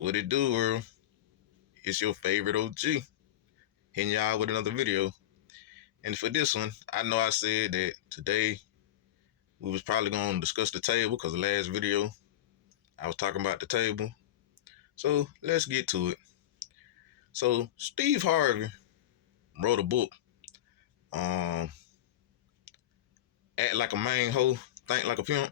What it do, world? It's your favorite OG hitting y'all with another video. And for this one, I know I said that today we was probably gonna discuss the table because the last video I was talking about the table. So let's get to it. So Steve Harvey wrote a book, um, Act Like a Main Hoe, Think Like a Pimp.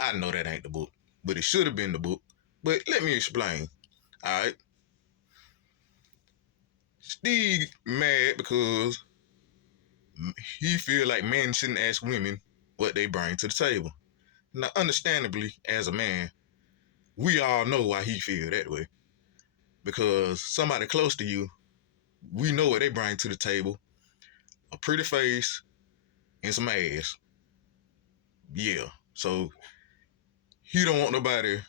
I know that ain't the book, but it should have been the book. But let me explain. Alright. Steve mad because he feel like men shouldn't ask women what they bring to the table. Now, understandably, as a man, we all know why he feel that way. Because somebody close to you, we know what they bring to the table. A pretty face and some ass. Yeah. So he don't want nobody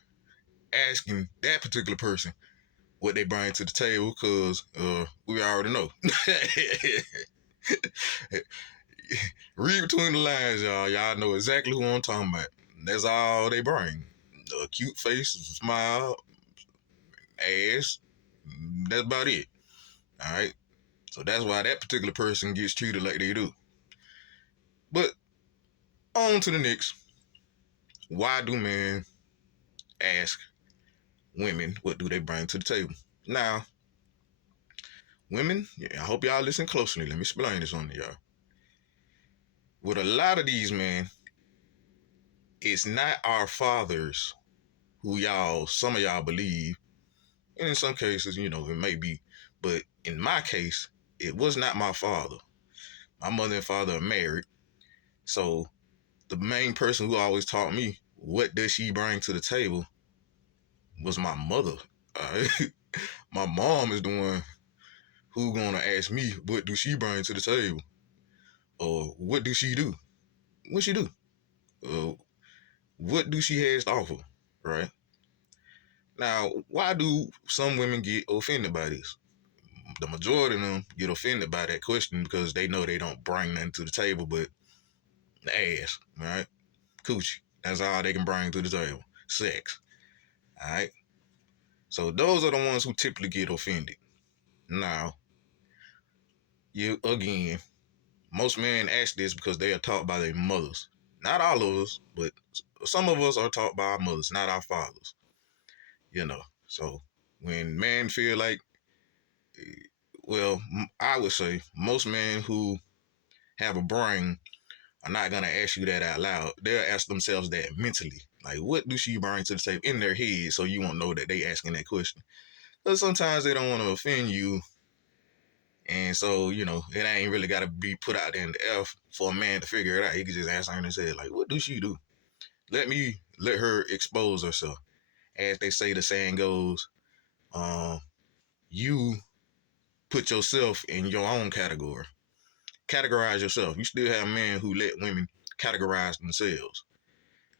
asking that particular person what they bring to the table because we already know. Read between the lines, y'all. Y'all know exactly who I'm talking about. That's all they bring. A cute face, a smile, ass. That's about it. All right. So that's why that particular person gets treated like they do. But on to the next. Why do men ask women what do they bring to the table? Now, women, I hope y'all listen closely. Let me explain this on to y'all. With a lot of these men, it's not our fathers who some of y'all believe. And in some cases, it may be. But in my case, it was not my father. My mother and father are married. So the main person who always taught me what does she bring to the table was my mother. My mom is the one who gonna ask me what do she bring to the table, or what do she do? What she do? What do she has to offer? Right now, why do some women get offended by this? The majority of them get offended by that question because they know they don't bring nothing to the table but the ass, right? Coochie. That's all they can bring to the table. Sex. All right. So those are the ones who typically get offended. Now, most men ask this because they are taught by their mothers. Not all of us, but some of us are taught by our mothers, not our fathers. So when men feel like, well, I would say most men who have a brain are not gonna ask you that out loud. They'll ask themselves that mentally, like, what do she bring to the table in their head, so you won't know that they asking that question. Because sometimes they don't want to offend you, and so it ain't really got to be put out there in the F for a man to figure it out. He can just ask her and say, like, what do she do? Let her expose herself. As they say, the saying goes, you put yourself in your own category. Categorize yourself. You still have men who let women categorize themselves.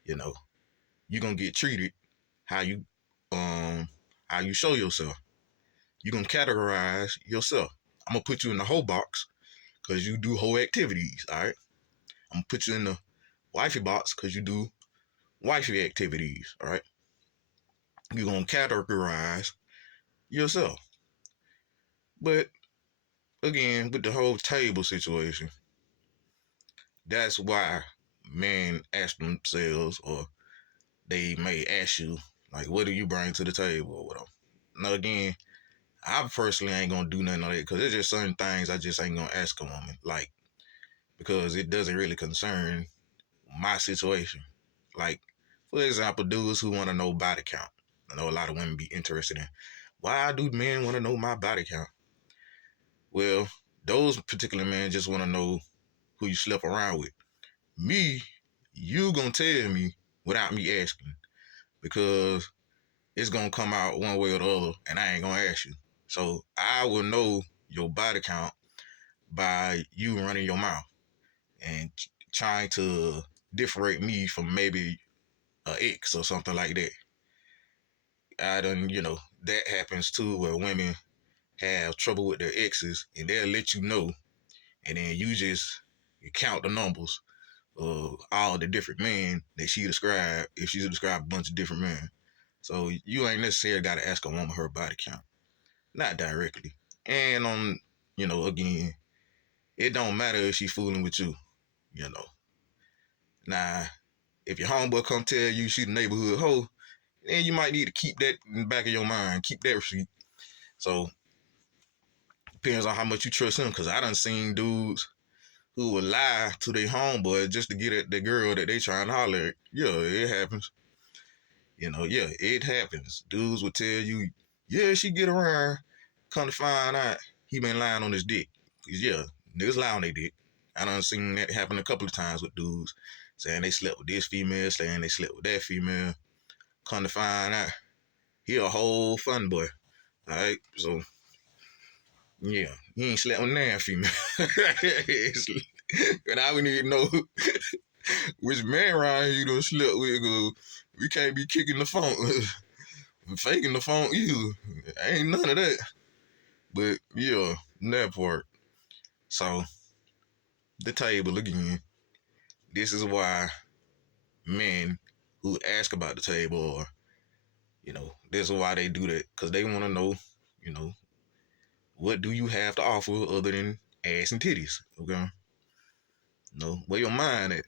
You're gonna get treated how you show yourself. You're gonna categorize yourself. I'm gonna put you in the hoe box because you do hoe activities. All right. I'm gonna put you in the wifey box because you do wifey activities. All right. You're gonna categorize yourself. But again, with the whole table situation, that's why men ask themselves, or they may ask you, like, what do you bring to the table or whatever. Now, again, I personally ain't gonna do nothing like that because there's just certain things I just ain't gonna ask a woman, like, because it doesn't really concern my situation. Like, for example, dudes who want to know body count. I know a lot of women be interested in, why do men want to know my body count? Well, those particular men just want to know who you slept around with. Me, you gonna tell me without me asking, because it's gonna come out one way or the other, and I ain't gonna ask you. So I will know your body count by you running your mouth and trying to differentiate me from maybe an ex or something like that. That happens too, where women have trouble with their exes and they'll let you know, and then you count the numbers of all the different men that she described, if she described a bunch of different men. So you ain't necessarily got to ask a woman her body count, not directly. And on, again, it don't matter if she fooling with you, you know. Now, if your homeboy come tell you she the neighborhood hoe, then you might need to keep that in the back of your mind, keep that receipt. So depends on how much you trust him, because I done seen dudes who would lie to their homeboy just to get at the girl that they trying to holler at. Yeah, it happens. Yeah, it happens. Dudes will tell you, yeah, she get around. Come to find out, he been lying on his dick. 'Cause yeah, niggas lie on their dick. I done seen that happen a couple of times with dudes saying they slept with this female, saying they slept with that female. Come to find out, he a whole fun boy. All right, so yeah, he ain't slept with none female. And I wouldn't even know which man around here you done slept with. We can't be kicking the phone, faking the phone either. Ain't none of that. But yeah, that part. So the table again. This is why men who ask about the table, or this is why they do that, because they want to know, you know, what do you have to offer other than ass and titties? Okay, where your mind at?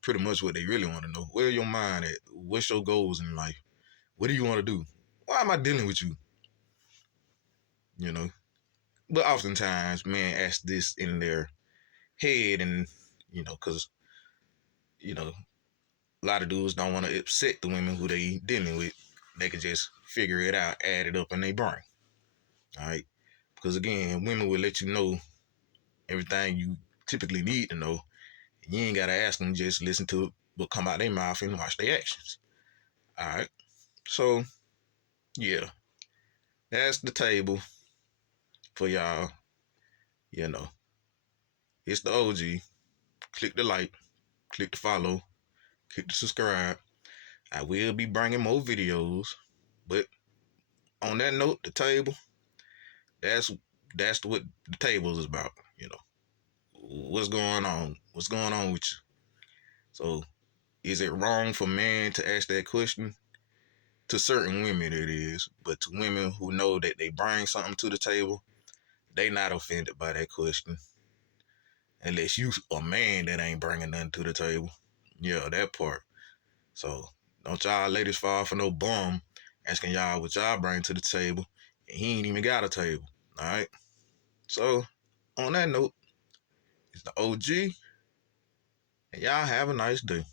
Pretty much what they really want to know. Where your mind at? What's your goals in life? What do you want to do? Why am I dealing with you? You know. But oftentimes, men ask this in their head, and because a lot of dudes don't want to upset the women who they dealing with. They could just figure it out, add it up in their brain. All right. Because again, women will let you know everything you typically need to know. And you ain't gotta ask them, just listen to it what come out their mouth and watch their actions. All right. So yeah, that's the table for y'all. You know, it's the OG. Click the like, click the follow, click the subscribe. I will be bringing more videos, but on that note, the table. That's what the table is about. What's going on? What's going on with you? So, is it wrong for men to ask that question? To certain women, it is, but to women who know that they bring something to the table, they not offended by that question. Unless you a man that ain't bringing nothing to the table. Yeah, that part. So, don't y'all ladies fall for no bum asking y'all what y'all bring to the table, and he ain't even got a table. All right. So, on that note, it's the OG, and y'all have a nice day.